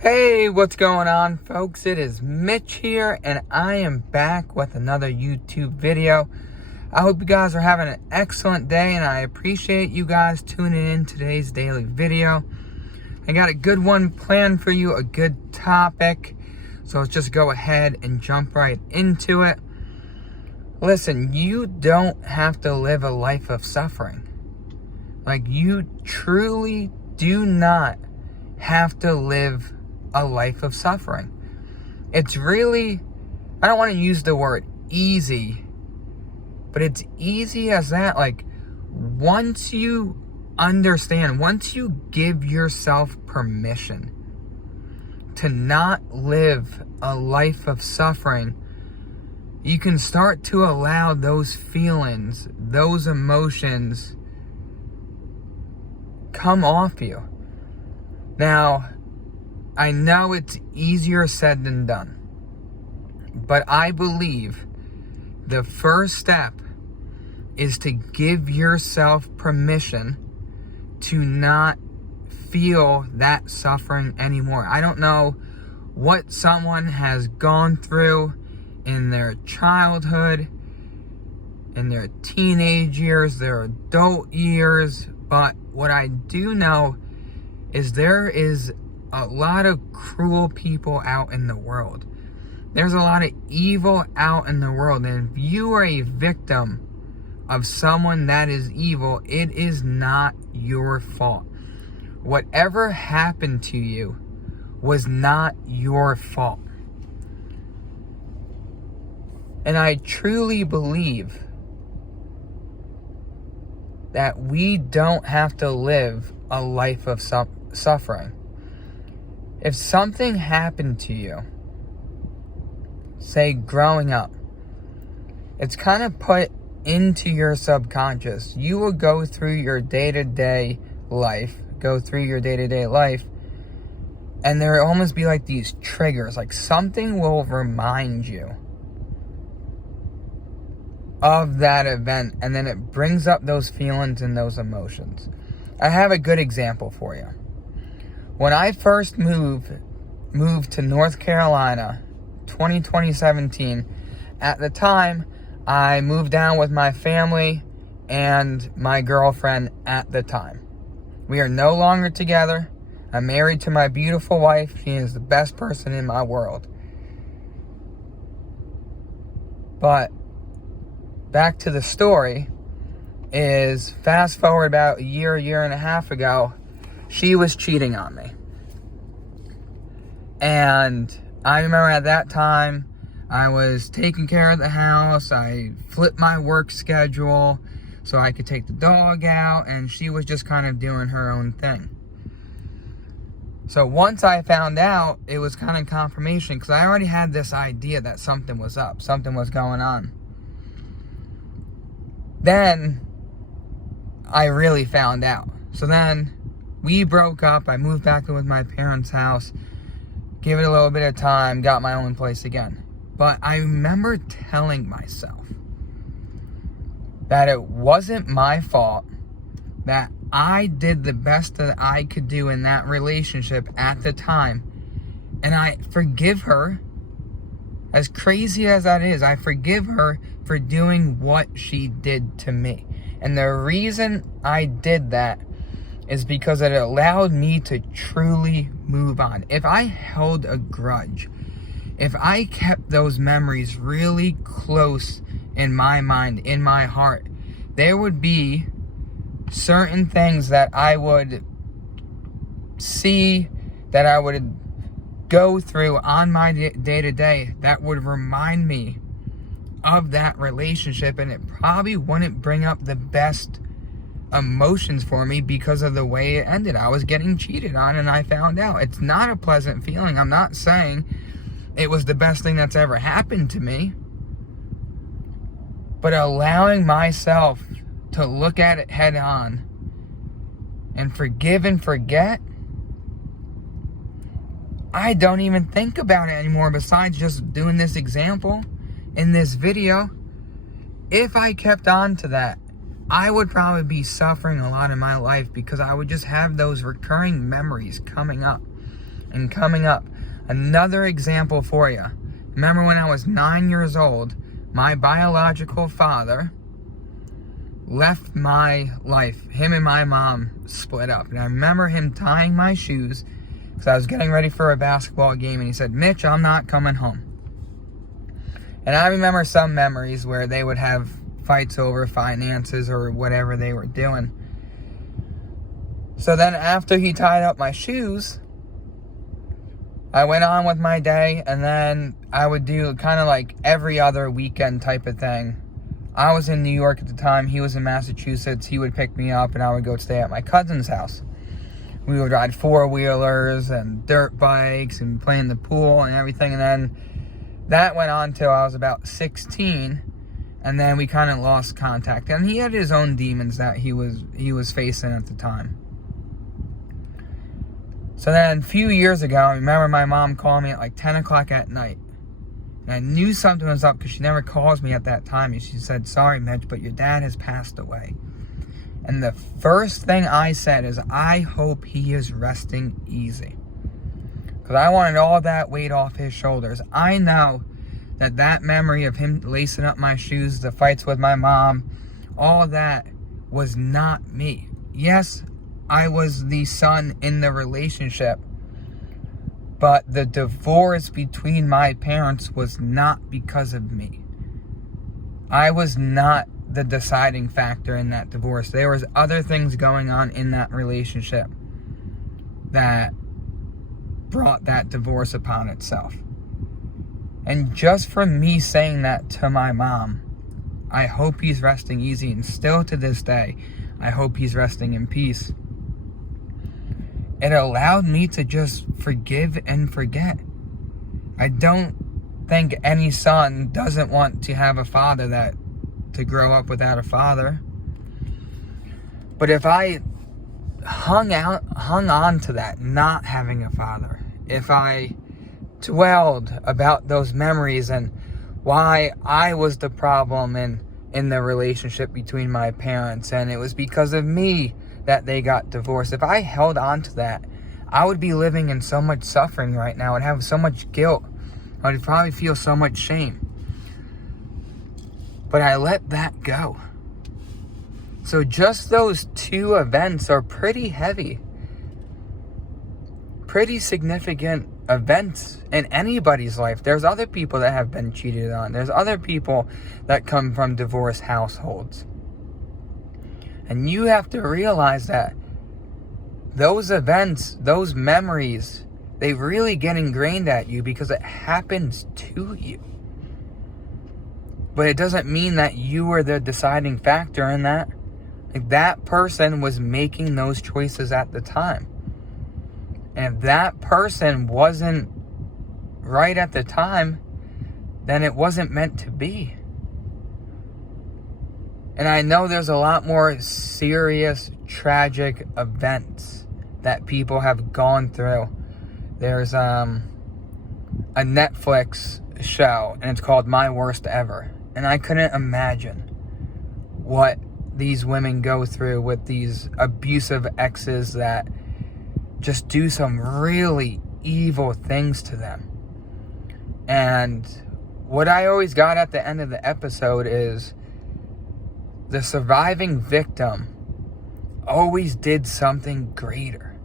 Hey, what's going on, folks? It is Mitch here, and I am back with another YouTube video. I hope you guys are having an excellent day, and I appreciate you guys tuning in today's daily video. I got a good one planned for you, a good topic, so let's just go ahead and jump right into it. Listen, you don't have to live a life of suffering. Like, you truly do not have to live a life of suffering. It's really, I don't want to use the word easy, but it's easy as that. Like, once you understand, once you give yourself permission to not live a life of suffering, you can start to allow those feelings, those emotions come off you. Now, I know it's easier said than done, but I believe the first step is to give yourself permission to not feel that suffering anymore. I don't know what someone has gone through in their childhood, in their teenage years, their adult years, but what I do know is there is a lot of cruel people out in the world. There's a lot of evil out in the world. And if you are a victim of someone that is evil, it is not your fault. Whatever happened to you was not your fault. And I truly believe that we don't have to live a life of suffering. If something happened to you, say growing up, it's kind of put into your subconscious. You will go through your day-to-day life, and there will almost be like these triggers, like something will remind you of that event, and then it brings up those feelings and those emotions. I have a good example for you. When I first moved to North Carolina, 2017, at the time, I moved down with my family and my girlfriend at the time. We are no longer together. I'm married to my beautiful wife. She is the best person in my world. But back to the story is, fast forward about a year and a half ago, she was cheating on me. And I remember at that time, I was taking care of the house. I flipped my work schedule so I could take the dog out, and she was just kind of doing her own thing. So once I found out, it was kind of confirmation, because I already had this idea that something was up, something was going on. Then I really found out. So then we broke up. I moved back in with my parents' house, gave it a little bit of time, got my own place again. But I remember telling myself that it wasn't my fault, that I did the best that I could do in that relationship at the time. And I forgive her. As crazy as that is, I forgive her for doing what she did to me. And the reason I did that is because it allowed me to truly move on. If I held a grudge, if I kept those memories really close in my mind, in my heart, there would be certain things that I would see, that I would go through on my day-to-day that would remind me of that relationship, and it probably wouldn't bring up the best emotions for me because of the way it ended. I was getting cheated on, and I found out. It's not a pleasant feeling. I'm not saying it was the best thing that's ever happened to me, but allowing myself to look at it head on and forgive and forget, I don't even think about it anymore, besides just doing this example in this video. If I kept on to that, I would probably be suffering a lot in my life, because I would just have those recurring memories coming up And coming up, another example for you. Remember when I was 9 years old, my biological father left my life. Him and my mom split up. And I remember him tying my shoes because I was getting ready for a basketball game. And he said, Mitch, I'm not coming home. And I remember some memories where they would have fights over finances or whatever they were doing. So then after he tied up my shoes, I went on with my day, and then I would do kind of like every other weekend type of thing. I was in New York at the time. He was in Massachusetts. He would pick me up, and I would go stay at my cousin's house. We would ride four-wheelers and dirt bikes and play in the pool and everything. And then that went on till I was about 16, and then we kind of lost contact. And he had his own demons that he was facing at the time. So then a few years ago, I remember my mom called me at like 10 o'clock at night. And I knew something was up because she never calls me at that time. And she said, sorry, Mitch, but your dad has passed away. And the first thing I said is, I hope he is resting easy. Because I wanted all that weight off his shoulders. I know that memory of him lacing up my shoes, the fights with my mom, all that was not me. Yes, I was the son in the relationship, but the divorce between my parents was not because of me. I was not the deciding factor in that divorce. There was other things going on in that relationship that brought that divorce upon itself. And just from me saying that to my mom, I hope he's resting easy, and still to this day, I hope he's resting in peace. It allowed me to just forgive and forget. I don't think any son doesn't want to have a father to grow up without a father. But if I hung on to that, not having a father, if I dwelled about those memories and why I was the problem in the relationship between my parents, and it was because of me that they got divorced. If I held on to that, I would be living in so much suffering right now. I'd have so much guilt. I would probably feel so much shame. But I let that go. So just those two events are pretty heavy. Pretty significant events in anybody's life. There's other people that have been cheated on. There's other people that come from divorced households. And you have to realize that those events, those memories, they really get ingrained at you because it happens to you. But it doesn't mean that you were the deciding factor in that. Like, that person was making those choices at the time. And if that person wasn't right at the time, then it wasn't meant to be. And I know there's a lot more serious, tragic events that people have gone through. There's a Netflix show, and it's called My Worst Ever. And I couldn't imagine what these women go through with these abusive exes that just do some really evil things to them. And what I always got at the end of the episode is the surviving victim always did something greater.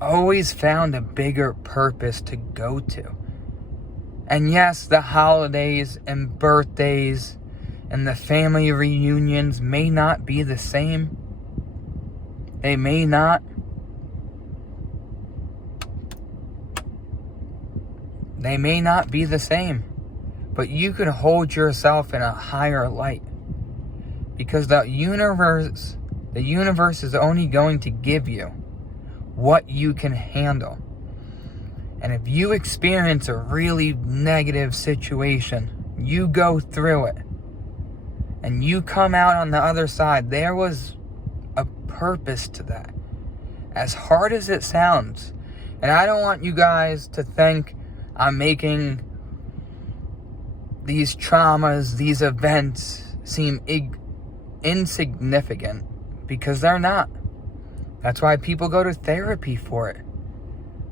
Always found a bigger purpose to go to. And yes, the holidays and birthdays and the family reunions may not be the same. They may not. They may not be the same. But you can hold yourself in a higher light. Because the universe is only going to give you what you can handle. And if you experience a really negative situation, you go through it, and you come out on the other side, there was a purpose to that. As hard as it sounds. And I don't want you guys to think I'm making these traumas, these events seem insignificant, because they're not. That's why people go to therapy for it.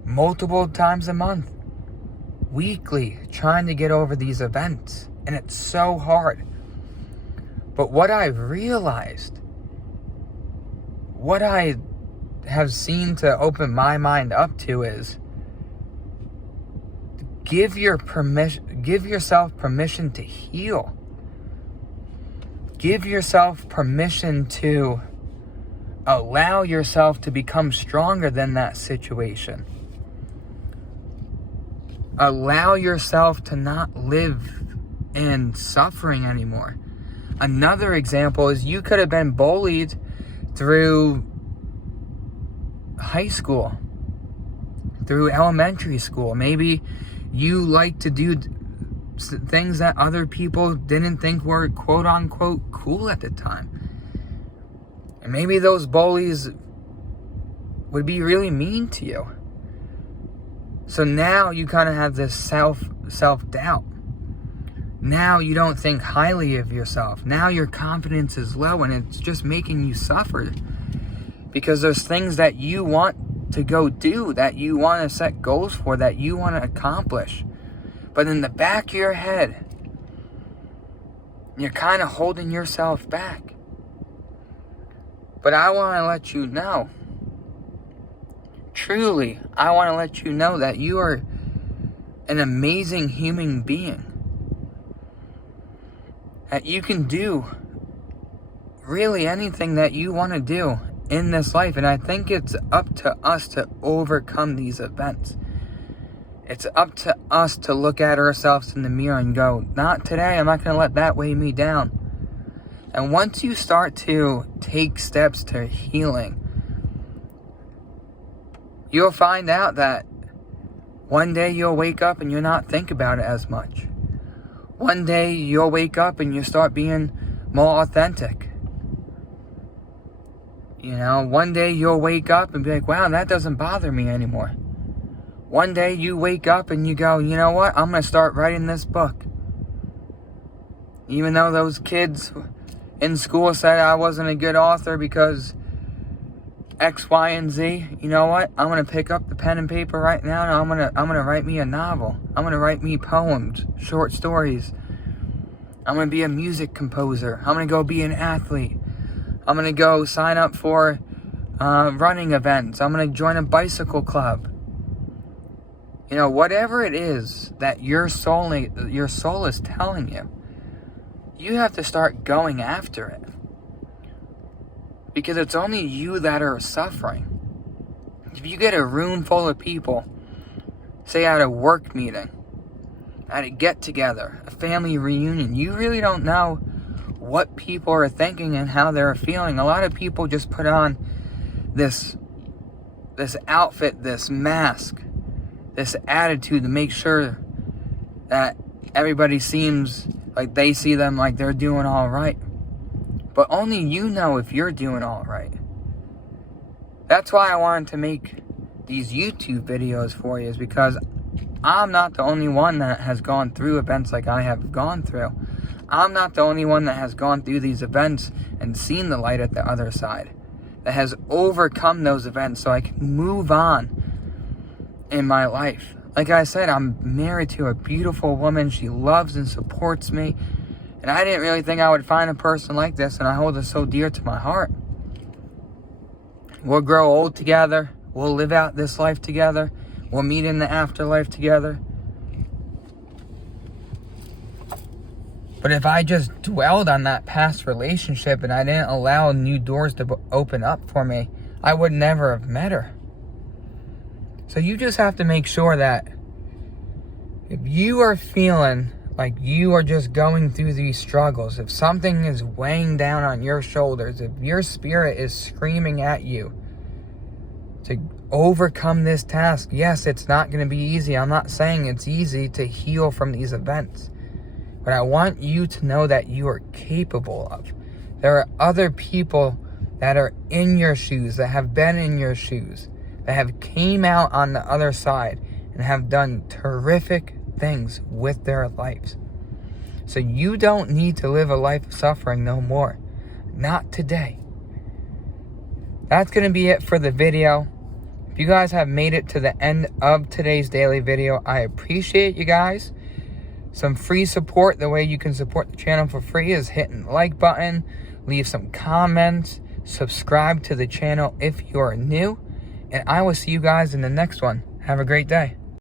multiple times a month, weekly, trying to get over these events. And it's so hard. But what I've realized, what I have seen to open my mind up to is give yourself permission to heal. Give yourself permission to allow yourself to become stronger than that situation. Allow yourself to not live in suffering anymore. Another example is you could have been bullied through high school, through elementary school. Maybe you like to do things that other people didn't think were quote unquote cool at the time. And maybe those bullies would be really mean to you. So now you kind of have this self-doubt. Now you don't think highly of yourself. Now your confidence is low, and it's just making you suffer. Because there's things that you want to go do, that you want to set goals for, that you want to accomplish. But in the back of your head, you're kind of holding yourself back. But I want to let you know, truly, I want to let you know that you are an amazing human being. That you can do really anything that you want to do in this life. And I think it's up to us to overcome these events. It's up to us to look at ourselves in the mirror and go, not today, I'm not going to let that weigh me down. And once you start to take steps to healing, you'll find out that one day you'll wake up and you'll not think about it as much. One day you'll wake up and you start being more authentic. You know, one day you'll wake up and be like, wow, that doesn't bother me anymore. One day you wake up and you go, you know what, I'm going to start writing this book. Even though those kids in school said I wasn't a good author because X, Y, and Z, you know what? I'm going to pick up the pen and paper right now, and I'm going to write me a novel. I'm going to write me poems, short stories. I'm going to be a music composer. I'm going to go be an athlete. I'm going to go sign up for running events. I'm going to join a bicycle club. You know, whatever it is that your soul is telling you, you have to start going after it. Because it's only you that are suffering. If you get a room full of people, say at a work meeting, at a get-together, a family reunion, you really don't know what people are thinking and how they're feeling. A lot of people just put on this outfit, this mask, this attitude to make sure that everybody seems like they see them like they're doing all right. But only you know if you're doing all right. That's why I wanted to make these YouTube videos for you, is because I'm not the only one that has gone through events like I have gone through. I'm not the only one that has gone through these events and seen the light at the other side, that has overcome those events so I can move on in my life. Like I said, I'm married to a beautiful woman. She loves and supports me. And I didn't really think I would find a person like this, and I hold it so dear to my heart. We'll grow old together. We'll live out this life together. We'll meet in the afterlife together. But if I just dwelled on that past relationship and I didn't allow new doors to open up for me, I would never have met her. So you just have to make sure that if you are feeling like you are just going through these struggles, if something is weighing down on your shoulders, if your spirit is screaming at you to overcome this task, yes, it's not going to be easy. I'm not saying it's easy to heal from these events. But I want you to know that you are capable of. There are other people that are in your shoes, that have been in your shoes, that have came out on the other side and have done terrific things with their lives. So you don't need to live a life of suffering no more. Not today. That's going to be it for the video. If If you guys have made it to the end of today's daily video, I appreciate you guys. Some free support, the way you can support the channel for free is hitting the like button, leave some comments, subscribe to the channel if you are new, and I will see you guys in the next one. Have a great day.